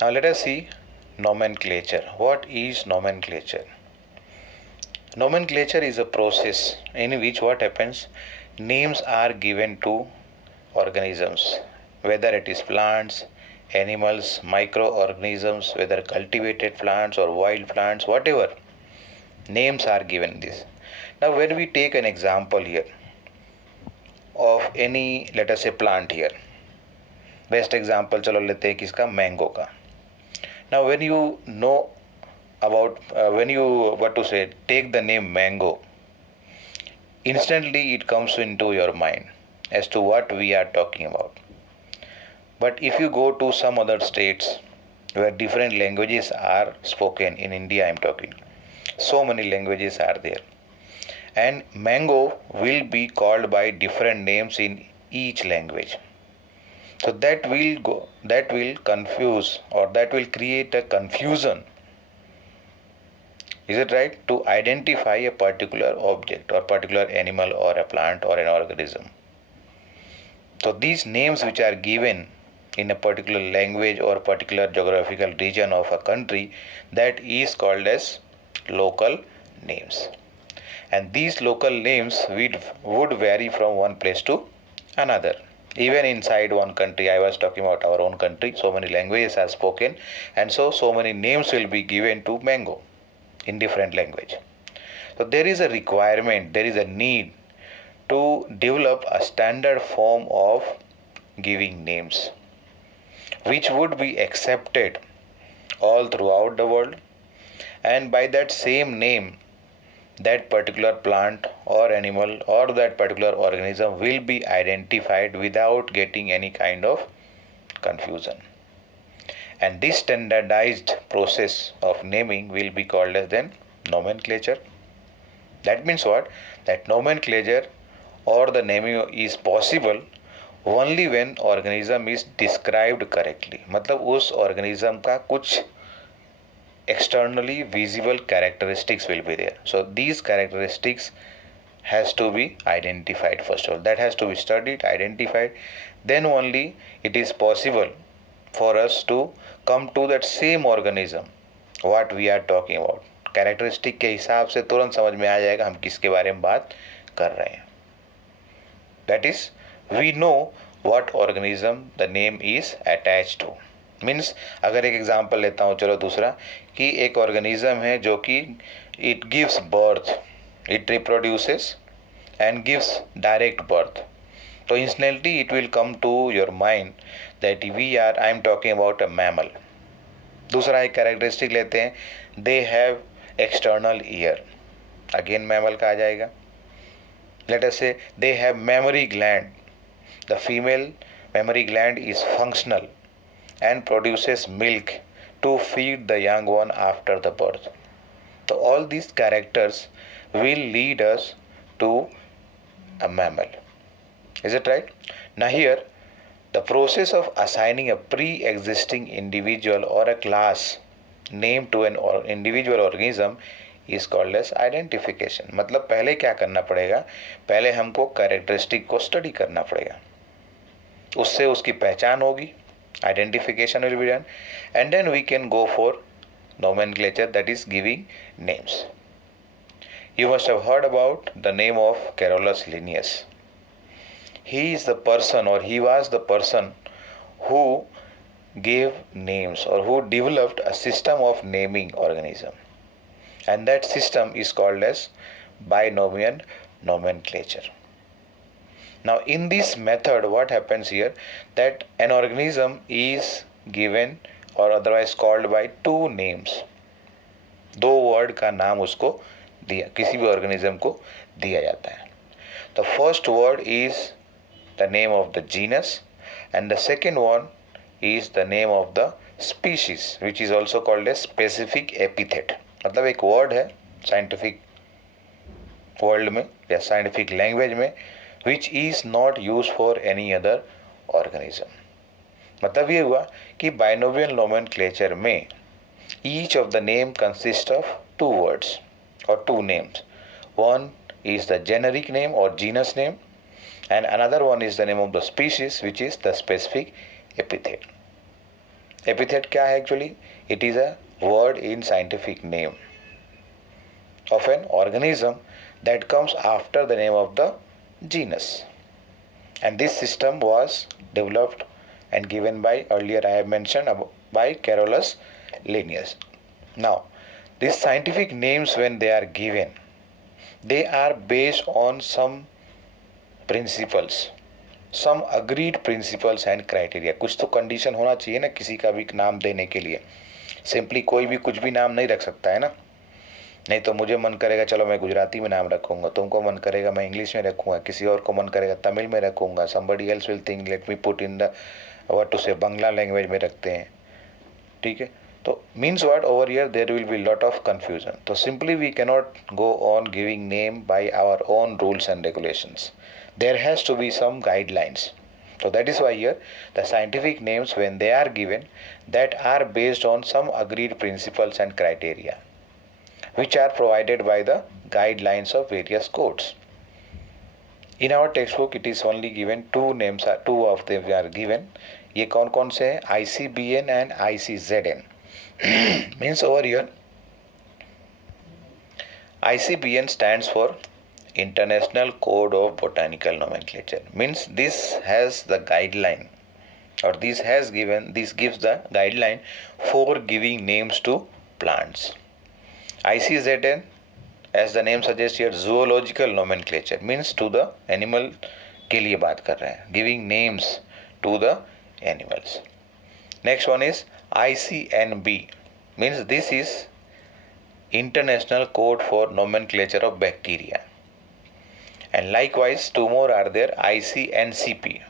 Now let us see nomenclature. What is nomenclature? Nomenclature is a process in which what happens, names are given to organisms, whether it is plants, animals, microorganisms, whether cultivated plants or wild plants, whatever, names are given this. Now when we take an example here of any, let us say, plant here, best example चलो लेते हैं किसका, mango का. Now when you know about when you what to say take the name mango, instantly it comes into your mind as to what we are talking about. But if you go to some other states where different languages are spoken, in India I am talking, so many languages are there, and mango will be called by different names in each language. So that will confuse, or that will create a confusion, is it right, to identify a particular object or particular animal or a plant or an organism. So these names which are given in a particular language or particular geographical region of a country, that is called as local names. And these local names would vary from one place to another. Even inside one country, I was talking about our own country, so many languages are spoken, and so many names will be given to mango in different language. So there is a requirement, there is a need to develop a standard form of giving names which would be accepted all throughout the world, and by that same name that particular plant or animal or that particular organism will be identified without getting any kind of confusion. And this standardized process of naming will be called as then nomenclature. That means what? That nomenclature or the naming is possible only when organism is described correctly. मतलब उस organism का कुछ externally visible characteristics will be there. So these characteristics has to be identified first of all. That has to be studied, identified. Then only it is possible for us to come to that same organism what we are talking about. Characteristic के हिसाब से तुरंत समझ में आ जाएगा हम किसके बारे में बात कर रहे हैं. That is, we know what organism the name is attached to. Means अगर एक एग्जाम्पल लेता हूँ, चलो दूसरा, कि एक ऑर्गेनिज्म है जो कि it gives birth, it reproduces and gives direct birth, तो instantly it will come to your mind that I am talking about a mammal. दूसरा एक कैरेक्टरिस्टिक लेते हैं, they have external ear, again mammal का आ जाएगा. Let us say they have mammary gland, the female mammary gland is functional and produces milk to feed the young one after the birth. So all these characters will lead us to a mammal. Is it right? Now here, the process of assigning a pre-existing individual or a class name to an individual organism is called as identification. मतलब पहले क्या करना पड़ेगा, पहले हमको characteristic को study करना पड़ेगा, उससे उसकी पहचान होगी, identification will be done, and then we can go for nomenclature, that is giving names. You must have heard about the name of Carolus Linnaeus. He is the person, or he was the person who gave names or who developed a system of naming organism, and that system is called as binomial nomenclature. Now in this method what happens here, that an organism is given or otherwise called by two names. दो word का नाम उसको दिया, किसी भी organism को दिया जाता है. The first word is the name of the genus and the second one is the name of the species, which is also called as specific epithet. मतलब एक वर्ड है साइंटिफिक वर्ल्ड में या साइंटिफिक लैंग्वेज में which is not used for any other organism. मतलब ये हुआ कि binomial nomenclature में each of the name consists of two words or two names. One is the generic name or genus name and another one is the name of the species, which is the specific epithet. Epithet क्या है actually? It is a word in scientific name of an organism that comes after the name of the genus. And this system was developed and given by, earlier I have mentioned, by Carolus Linnaeus. Now, these scientific names, when they are given, they are based on some principles, some agreed principles and criteria. कुछ तो condition होना चाहिए ना किसी का भी नाम देने के लिए. सिंपली कोई भी कुछ भी नाम नहीं रख सकता है ना. नहीं तो मुझे मन करेगा चलो मैं गुजराती में नाम रखूंगा, तुमको मन करेगा मैं इंग्लिश में रखूंगा, किसी और को मन करेगा तमिल में रखूंगा. somebody else will think let me put in the what to say Bangla language में रखते हैं. ठीक है, तो means what over here there will be lot of confusion. तो simply we cannot go on giving name by our own rules and regulations. There has to be some guidelines. So that is why here the scientific names, when they are given, that are based on some agreed principles and criteria which are provided by the guidelines of various codes. In our textbook it is only given two names, two of them are given. ये कौन कौन से हैं? ICBN and ICZN. Means over here ICBN stands for International Code of Botanical Nomenclature. Means this has the guideline, or this gives the guideline for giving names to plants. ICZN, as the name suggests here, zoological nomenclature, means to the animal के लिए बात कर रहे हैं, giving names to the animals. Next one is ICNB, means this is International Code for Nomenclature of Bacteria. And likewise two more are there, ICNCP,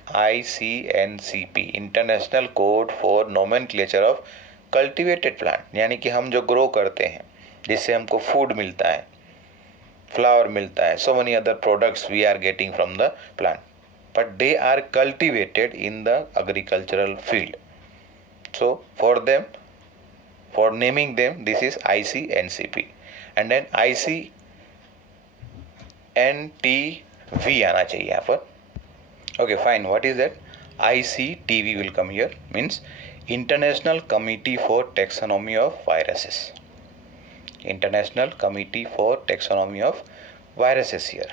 International Code for Nomenclature of Cultivated Plant, यानी कि हम जो grow करते हैं जिससे हमको food मिलता है, फ्लावर मिलता है, so many other products we are getting from the plant, but they are cultivated in the agricultural field. So for naming them, this is ICNCP. And then ICNTV आना चाहिए यहाँ पर. Okay, fine. What is that? ICTV will come here. Means International Committee for Taxonomy of Viruses. International Committee for Taxonomy of Viruses here.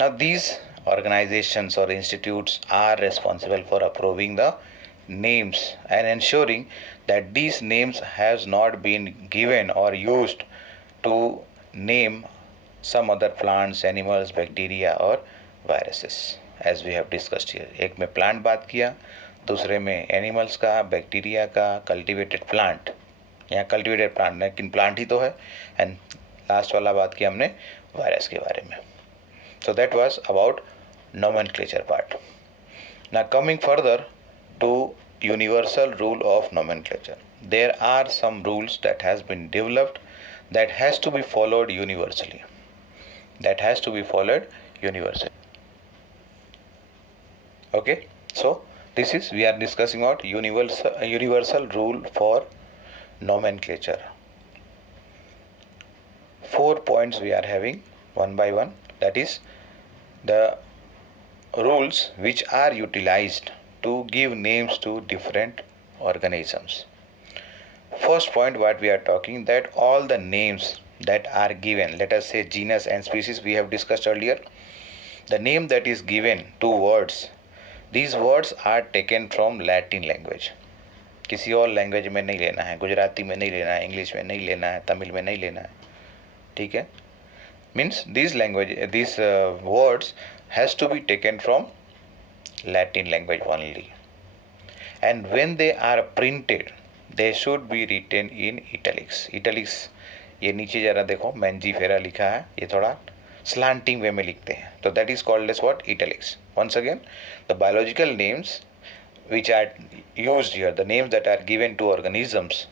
Now these organizations or institutes are responsible for approving the names and ensuring that these names has not been given or used to name some other plants, animals, bacteria or viruses, as we have discussed here. एक में plant बात किया, दूसरे में animals का, bacteria का, cultivated plant, यहाँ cultivated plant लेकिन plant ही तो है, and last वाला बात किया हमने virus के बारे में. So that was about nomenclature part. Now coming further to universal rule of nomenclature. There are some rules that has been developed that has to be followed universally. Okay, so this is, we are discussing about universal rule for nomenclature. 4 points we are having one by one. That is the rules which are utilized to give names to different organisms. First point what we are talking, that all the names that are given, let us say genus and species we have discussed earlier, the name that is given to words, these words are taken from Latin language. किसी और language में नहीं लेना है, गुजराती में नहीं लेना है, इंग्लिश में नहीं लेना है, तमिल में नहीं लेना है. ठीक है, means these words has to be taken from Latin language only, and when they are printed they should be written in italics. ये नीचे जरा देखो मैंजीफेरा लिखा है, ये थोड़ा slanting way में लिखते हैं, तो that is called as what? Italics. Once again, the biological names which are used here, the names that are given to organisms,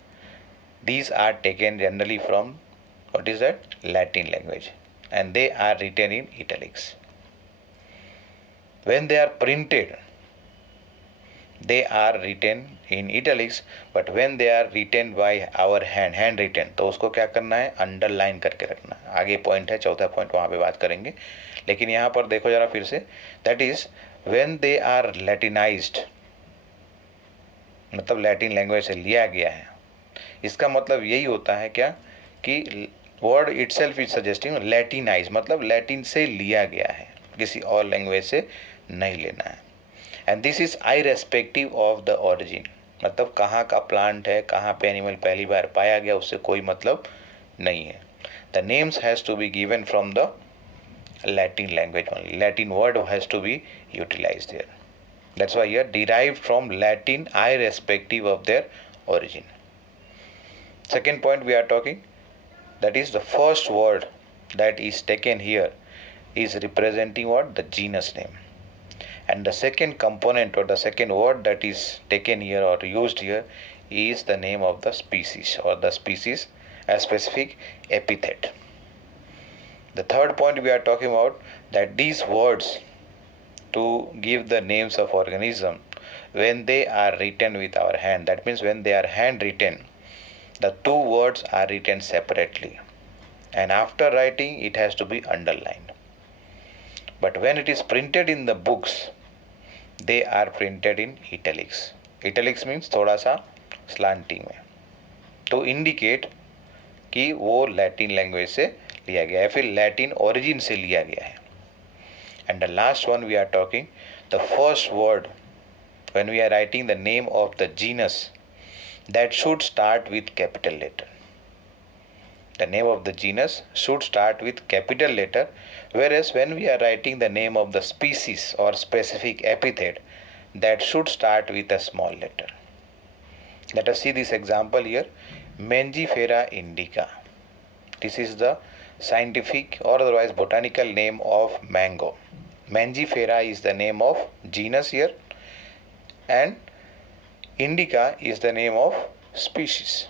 these are taken generally from, what is that? Latin language, and they are written in italics. When they are printed, they are written in italics, but when they are written by our hand written, तो उसको क्या करना है? Underline करके रखना. आगे point है, चौथा पॉइंट, वहाँ पे बात करेंगे. लेकिन यहाँ पर देखो जरा फिर से, that is when they are Latinized, मतलब लैटिन लैंग्वेज से लिया गया है। इसका मतलब यही होता है क्या कि वर्ड इटसेल्फ इज सजेस्टिंग लैटिनाइज, मतलब लैटिन से लिया गया है, किसी और लैंग्वेज से नहीं लेना है। And this is irrespective of the origin, मतलब कहाँ का प्लांट है, कहाँ पे एनिमल पहली बार पाया गया, उससे कोई मतलब नहीं है। The names has to be given from the Latin language only. Latin word has to be utilized there. That's why here derived from Latin irrespective of their origin. Second point we are talking, that is the first word that is taken here is representing what? The genus name. And the second component or the second word that is taken here or used here is the name of the species or the species a specific epithet. The third point we are talking about, that these words to give the names of organism, when they are written with our hand, that means when they are hand written, the two words are written separately, and after writing it has to be underlined. But when it is printed in the books, they are printed in italics. Italics means थोड़ा सा slanting में, to indicate कि वो Latin language से लिया गया है, फिर लैटिन ओरिजिन से लिया गया है. And the last one we are talking, the first word when we are writing the name of the genus, that should start with capital letter. The name of the genus should start with capital letter, whereas when we are writing the name of the species or specific epithet, that should start with a small letter. Let us see this example here. Mangifera indica. This is the scientific or otherwise botanical name of mango. Mangifera is the name of genus here, and indica is the name of species.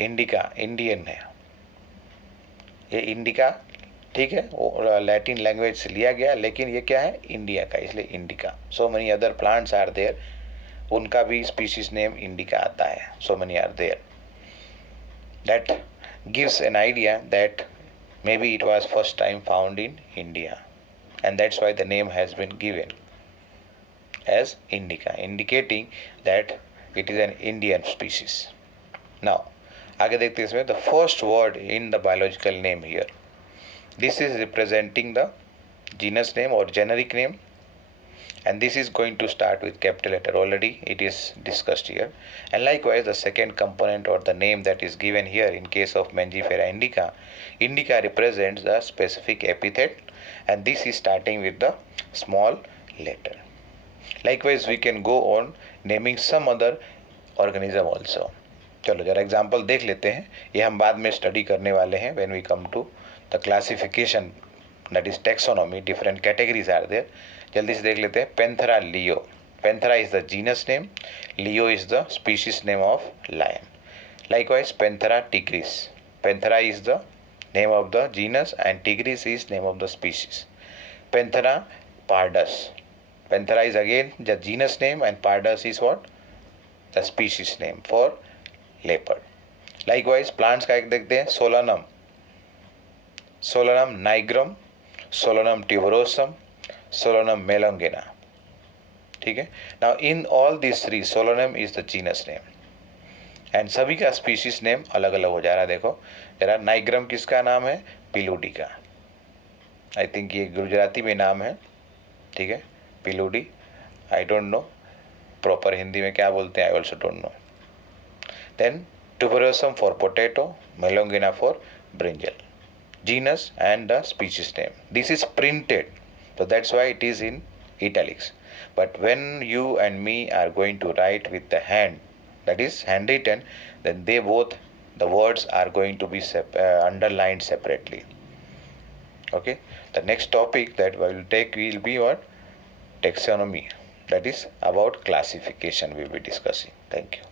Indica Indian है, ये indica ठीक है, Latin language से लिया गया, लेकिन ये क्या है? इंडिया का, इसलिए indica. So many other plants are there, उनका भी स्पीशीज नेम इंडिका आता है. So many are there. That gives an idea that maybe it was first time found in India, and that's why the name has been given as indica, indicating that it is an Indian species. Now आगे देखते हैं इसमें, the first word in the biological name here, this is representing the genus name or generic name, and this is going to start with capital letter. Already it is discussed here. And likewise the second component or the name that is given here in case of Mangifera indica, indica represents the specific epithet, and this is starting with the small letter. Likewise we can go on naming some other organism also. चलो जरा example देख लेते हैं, ये हम बाद में study करने वाले हैं when we come to the classification, that is taxonomy. Different categories are there. जल्दी से देख लेते हैं. Panthera leo. Panthera is the genus name, leo is the species name of lion. Likewise Panthera tigris. Panthera is the name of the genus and tigris is name of the species. Panthera pardus. Panthera is again the genus name and pardus is what? The species name for leopard. Likewise plants का एक देखते हैं. Solanum, Solanum nigrum, Solanum tuberosum, Solanum melongena. ठीक है. Now in all this three Solanum is the genus name, and सभी का species name अलग अलग हो जा रहा है. देखो जरा, नाइग्रम किसका नाम है? पिलूडी का. आई थिंक ये गुजराती में नाम है. ठीक है, पिलूडी. I don't know proper Hindi में क्या बोलते हैं, I also don't know. Then tuberosum for potato, melongena for brinjal. Genus and the species name. This is printed, so that's why it is in italics. But when you and me are going to write with the hand, that is handwritten, then they both, the words are going to be underlined separately. Okay. The next topic that we will take will be what? Taxonomy. That is about classification we will be discussing. Thank you.